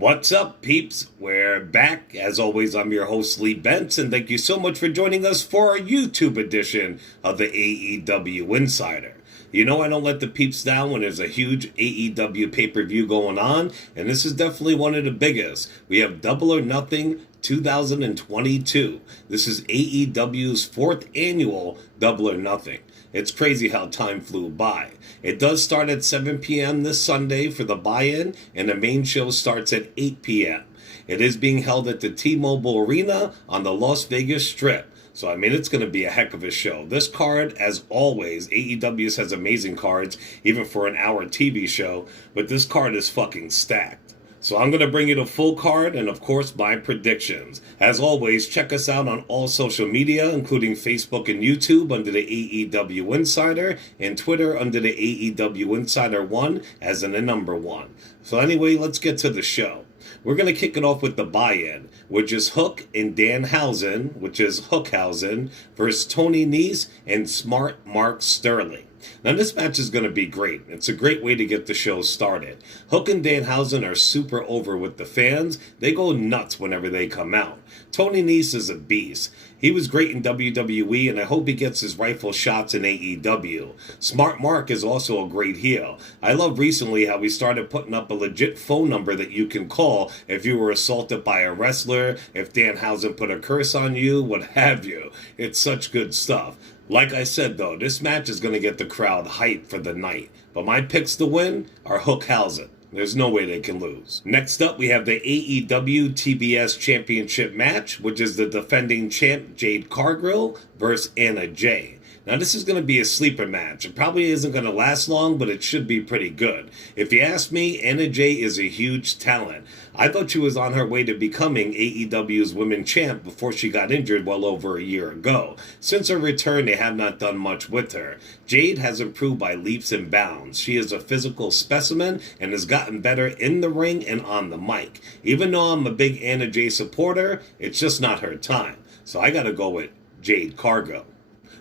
What's up, peeps? We're back. As always, I'm your host, Lee Bentz, and thank you so much for joining us for our YouTube edition of the AEW Insider. You know I don't let the peeps down when there's a huge AEW pay-per-view going on, and this is definitely one of the biggest. We have Double or Nothing 2022. This is AEW's 4th annual Double or Nothing. It's crazy how time flew by. It does start at 7 p.m. this Sunday for the buy-in, and the main show starts at 8 p.m. It is being held at the T-Mobile Arena on the Las Vegas Strip. So, it's going to be a heck of a show. This card, as always, AEW has amazing cards, even for an hour TV show, but this card is fucking stacked. So I'm going to bring you the full card and, of course, my predictions. As always, check us out on all social media, including Facebook and YouTube under the AEW Insider, and Twitter under the AEW Insider 1 as in the number 1. So anyway, let's get to the show. We're going to kick it off with the buy-in, which is Hook and Danhausen, which is Hookhausen, versus Tony Nese and Smart Mark Sterling. Now, this match is going to be great. It's a great way to get the show started. Hook and Danhausen are super over with the fans. They go nuts whenever they come out. Tony Nese is a beast. He was great in WWE, and I hope he gets his rightful shots in AEW. Smart Mark is also a great heel. I love recently how he started putting up a legit phone number that you can call if you were assaulted by a wrestler, if Danhausen put a curse on you, what have you. It's such good stuff. Like I said, though, this match is going to get the crowd hyped for the night. But my picks to win are Hookhausen. There's no way they can lose. Next up, we have the AEW TBS Championship match, which is the defending champ Jade Cargill versus Anna Jay. Now, this is going to be a sleeper match. It probably isn't going to last long, but it should be pretty good. If you ask me, Anna Jay is a huge talent. I thought she was on her way to becoming AEW's women's champ before she got injured well over a year ago. Since her return, they have not done much with her. Jade has improved by leaps and bounds. She is a physical specimen and has gotten better in the ring and on the mic. Even though I'm a big Anna Jay supporter, it's just not her time. So I gotta go with Jade Cargill.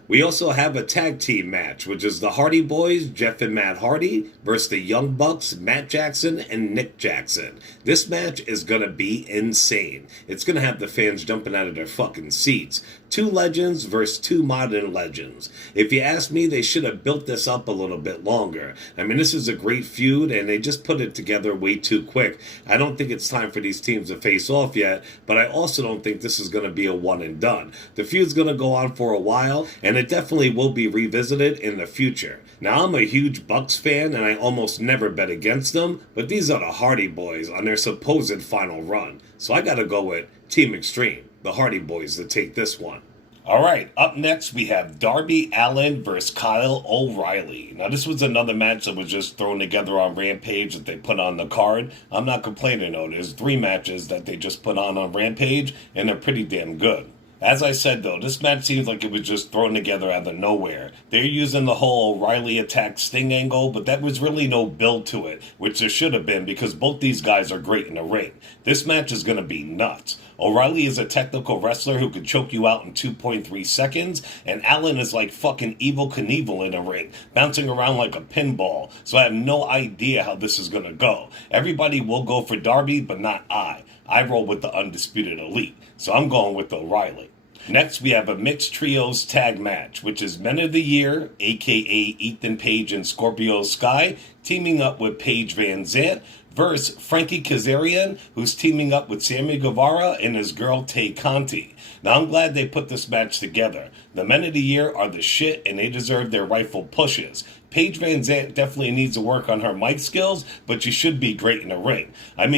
We also have a tag team match, which is the Hardy Boys, Jeff and Matt Hardy, versus the Young Bucks, Matt Jackson and Nick Jackson. This match is going to be insane. It's going to have the fans jumping out of their fucking seats. 2 legends versus 2 modern legends. If you ask me, they should have built this up a little bit longer. This is a great feud, and they just put it together way too quick. I don't think it's time for these teams to face off yet, but I also don't think this is going to be a one and done. The feud's going to go on for a while, and it definitely will be revisited in the future. Now, I'm a huge Bucks fan, and I almost never bet against them, but these are the Hardy Boys on their supposed final run. So I gotta go with Team Extreme, the Hardy Boys, to take this one. Alright, up next we have Darby Allin versus Kyle O'Reilly. Now, this was another match that was just thrown together on Rampage that they put on the card. I'm not complaining though, there's 3 matches that they just put on Rampage, and they're pretty damn good. As I said, though, this match seems like it was just thrown together out of nowhere. They're using the whole O'Reilly attack Sting angle, but that was really no build to it, which there should have been because both these guys are great in the ring. This match is going to be nuts. O'Reilly is a technical wrestler who could choke you out in 2.3 seconds, and Allen is like fucking Evel Knievel in the ring, bouncing around like a pinball, so I have no idea how this is going to go. Everybody will go for Darby, but not I. I roll with the Undisputed Elite, so I'm going with O'Reilly. Next, we have a mixed trios tag match, which is Men of the Year, a.k.a. Ethan Page and Scorpio Sky, teaming up with Paige Van Zant, versus Frankie Kazarian, who's teaming up with Sammy Guevara and his girl Tay Conti. Now, I'm glad they put this match together. The Men of the Year are the shit, and they deserve their rightful pushes. Paige Van Zant definitely needs to work on her mic skills, but she should be great in the ring.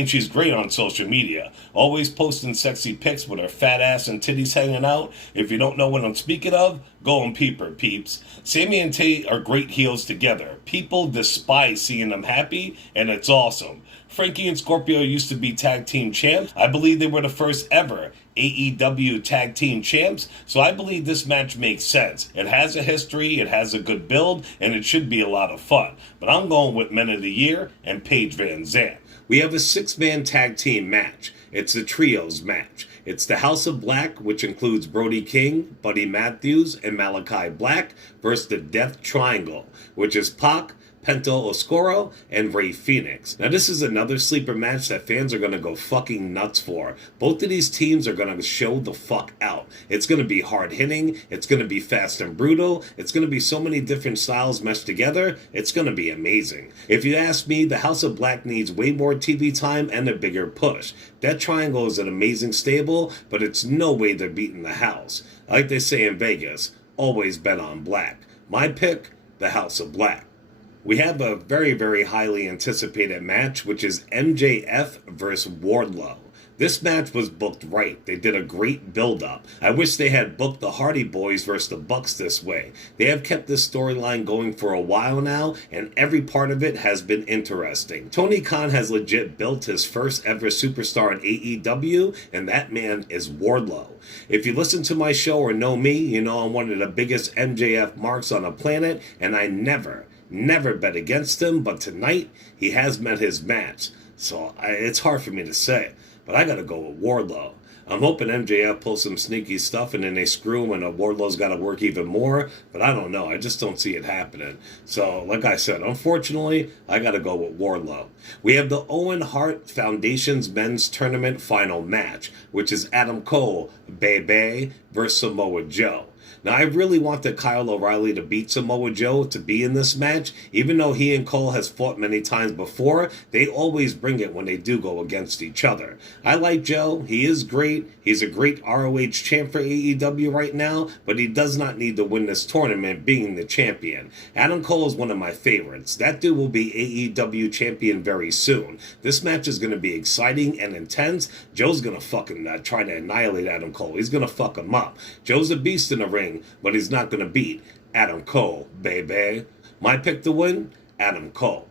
She's great on social media, always posting sexy pics with her fat ass and titties hanging out. If you don't know what I'm speaking of, go and peep her, peeps. Sammy and Tay are great heels together. People despise seeing them happy, and it's awesome. Frankie and Scorpio used to be tag team champs. I believe they were the first ever AEW tag team champs, so I believe this match makes sense. It has a history, it has a good build, and it should be a lot of fun. But I'm going with Men of the Year and Paige Van Zant. We have a 6-man tag team match. It's a trios match. It's the House of Black, which includes Brody King, Buddy Matthews, and Malachi Black, versus the Death Triangle, which is Pac, Penta Oscuro, and Rey Fenix. Now this is another sleeper match that fans are going to go fucking nuts for. Both of these teams are going to show the fuck out. It's going to be hard hitting, it's going to be fast and brutal, it's going to be so many different styles meshed together, it's going to be amazing. If you ask me, the House of Black needs way more TV time and a bigger push. That Triangle is an amazing stable, but it's no way they're beating the House. Like they say in Vegas, always bet on black. My pick, the House of Black. We have a very, very highly anticipated match, which is MJF versus Wardlow. This match was booked right. They did a great build-up. I wish they had booked the Hardy Boys versus the Bucks this way. They have kept this storyline going for a while now, and every part of it has been interesting. Tony Khan has legit built his first ever superstar in AEW, and that man is Wardlow. If you listen to my show or know me, you know I'm one of the biggest MJF marks on the planet, and I never bet against him, but tonight he has met his match. So it's hard for me to say. But I gotta go with Wardlow. I'm hoping MJF pulls some sneaky stuff and then they screw him and Wardlow's gotta work even more. But I don't know. I just don't see it happening. So, like I said, unfortunately, I gotta go with Wardlow. We have the Owen Hart Foundation's Men's Tournament Final Match, which is Adam Cole, Bebe, versus Samoa Joe. Now, I really wanted Kyle O'Reilly to beat Samoa Joe to be in this match. Even though he and Cole has fought many times before, they always bring it when they do go against each other. I like Joe. He is great. He's a great ROH champ for AEW right now, but he does not need to win this tournament being the champion. Adam Cole is one of my favorites. That dude will be AEW champion very soon. This match is going to be exciting and intense. Joe's going to fucking try to annihilate Adam Cole. He's going to fuck him up. Joe's a beast in the ring, but he's not going to beat Adam Cole, baby. My pick to win, Adam Cole.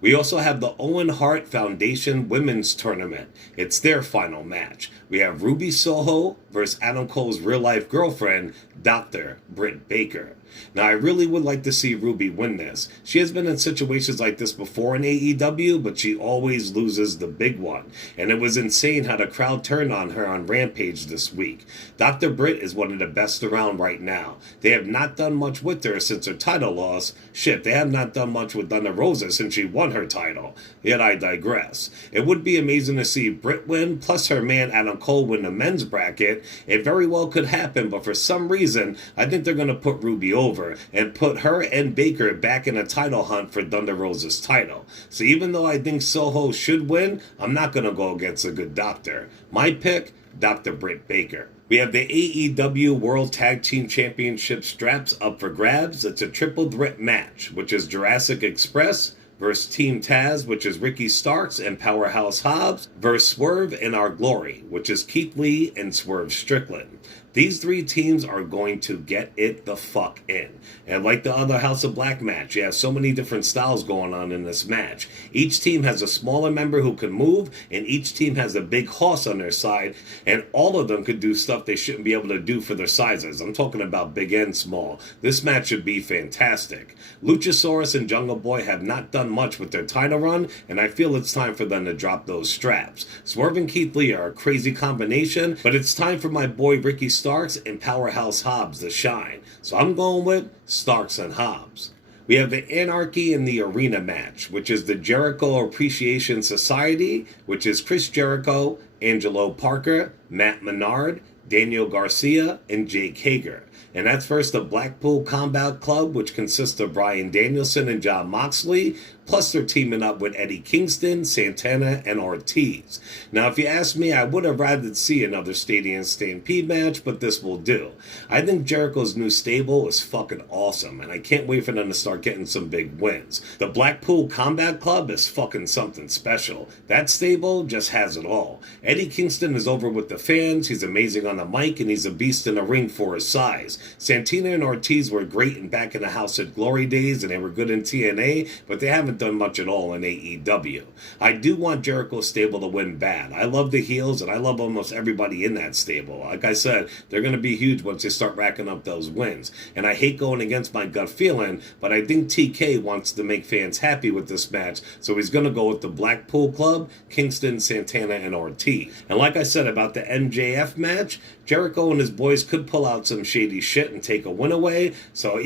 We also have the Owen Hart Foundation Women's Tournament. It's their final match. We have Ruby Soho versus Adam Cole's real-life girlfriend, Dr. Britt Baker. Now, I really would like to see Ruby win this. She has been in situations like this before in AEW, but she always loses the big one. And it was insane how the crowd turned on her on Rampage this week. Dr. Britt is one of the best around right now. They have not done much with her since her title loss. Shit, they have not done much with Thunder Rosa since she won her title. Yet I digress. It would be amazing to see Britt win, plus her man Adam Cole win the men's bracket. It very well could happen, but for some reason, I think they're going to put Ruby over and put her and Baker back in a title hunt for Thunder Rosa's title. So even though I think Soho should win, I'm not going to go against a good doctor. My pick, Dr. Britt Baker. We have the AEW World Tag Team Championship straps up for grabs. It's a triple threat match, which is Jurassic Express versus Team Taz, which is Ricky Starks and Powerhouse Hobbs, versus Swerve and Our Glory, which is Keith Lee and Swerve Strickland. These three teams are going to get it the fuck in. And like the other House of Black match, you have so many different styles going on in this match. Each team has a smaller member who can move, and each team has a big horse on their side, and all of them could do stuff they shouldn't be able to do for their sizes. I'm talking about big and small. This match should be fantastic. Luchasaurus and Jungle Boy have not done much with their title run, and I feel it's time for them to drop those straps. Swerve and Keith Lee are a crazy combination, but it's time for my boy Ricky Starks and Powerhouse Hobbs to shine. So I'm going with Starks and Hobbs. We have the Anarchy in the Arena match, which is the Jericho Appreciation Society, which is Chris Jericho, Angelo Parker, Matt Menard, Daniel Garcia, and Jake Hager. And that's versus the Blackpool Combat Club, which consists of Bryan Danielson and Jon Moxley, plus they're teaming up with Eddie Kingston, Santana, and Ortiz. Now, if you ask me, I would have rather see another Stadium Stampede match, but this will do. I think Jericho's new stable is fucking awesome, and I can't wait for them to start getting some big wins. The Blackpool Combat Club is fucking something special. That stable just has it all. Eddie Kingston is over with the fans, he's amazing on the mic, and he's a beast in the ring for his size. Santana and Ortiz were great in back in the House of Glory days, and they were good in TNA, but they haven't done much at all in AEW. I do want Jericho's stable to win bad. I love the heels, and I love almost everybody in that stable. Like I said, they're going to be huge once they start racking up those wins. And I hate going against my gut feeling, but I think TK wants to make fans happy with this match, so he's going to go with the Blackpool Club, Kingston, Santana, and Ortiz. And like I said about the MJF match, Jericho and his boys could pull out some shady shit and take a win away, so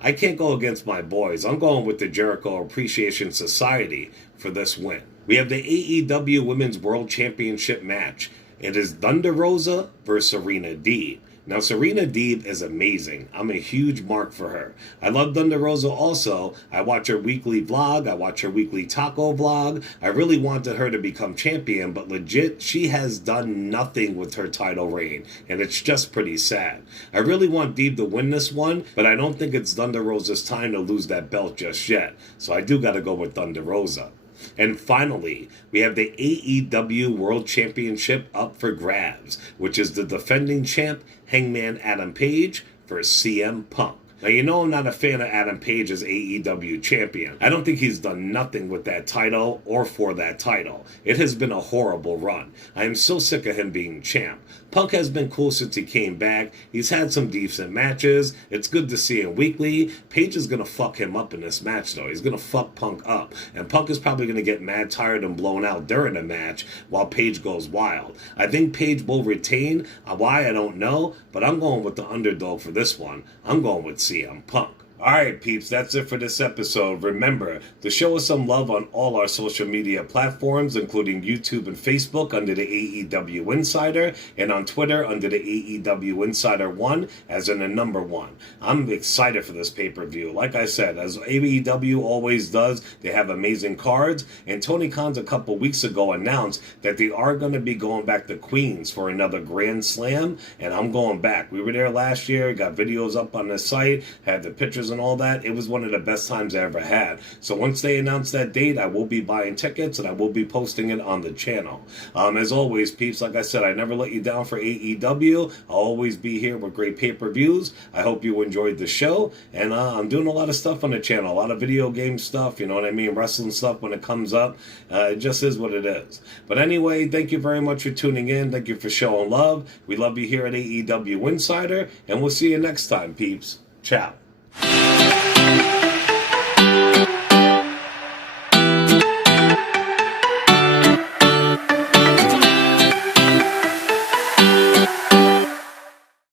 I can't go against my boys. I'm going with the Jericho Appreciation Society for this win. We have the AEW Women's World Championship match. It is Thunder Rosa versus Serena Deeb. Now, Serena Deeb is amazing. I'm a huge mark for her. I love Thunder Rosa also. I watch her weekly vlog. I watch her weekly taco vlog. I really wanted her to become champion, but legit, she has done nothing with her title reign, and it's just pretty sad. I really want Deeb to win this one, but I don't think it's Thunder Rosa's time to lose that belt just yet. So I do got to go with Thunder Rosa. And finally, we have the AEW World Championship up for grabs, which is the defending champ, Hangman Adam Page, versus CM Punk. Now, you know I'm not a fan of Adam Page as AEW champion. I don't think he's done nothing with that title or for that title. It has been a horrible run. I am so sick of him being champ. Punk has been cool since he came back. He's had some decent matches. It's good to see him weekly. Page is going to fuck him up in this match, though. He's going to fuck Punk up. And Punk is probably going to get mad tired and blown out during the match while Page goes wild. I think Page will retain. Why, I don't know. But I'm going with the underdog for this one. I'm going with CM Punk. Alright, peeps, that's it for this episode. Remember to show us some love on all our social media platforms, including YouTube and Facebook under the AEW Insider, and on Twitter under the AEW Insider 1, as in the number 1. I'm excited for this pay-per-view. Like I said, as AEW always does, they have amazing cards, and Tony Khan's a couple weeks ago announced that they are going to be going back to Queens for another Grand Slam, and I'm going back. We were there last year, got videos up on the site, had the pictures and all that. It was one of the best times I ever had. So once they announce that date, I will be buying tickets and I will be posting it on the channel. As always, peeps, like I said, I never let you down for AEW. I'll always be here with great pay-per-views. I hope you enjoyed the show, and I'm doing a lot of stuff on the channel, a lot of video game stuff, you know what I mean, wrestling stuff when it comes up. It just is what it is. But anyway, thank you very much for tuning in. Thank you for showing love. We love you here at AEW Insider, and we'll see you next time, peeps. Ciao.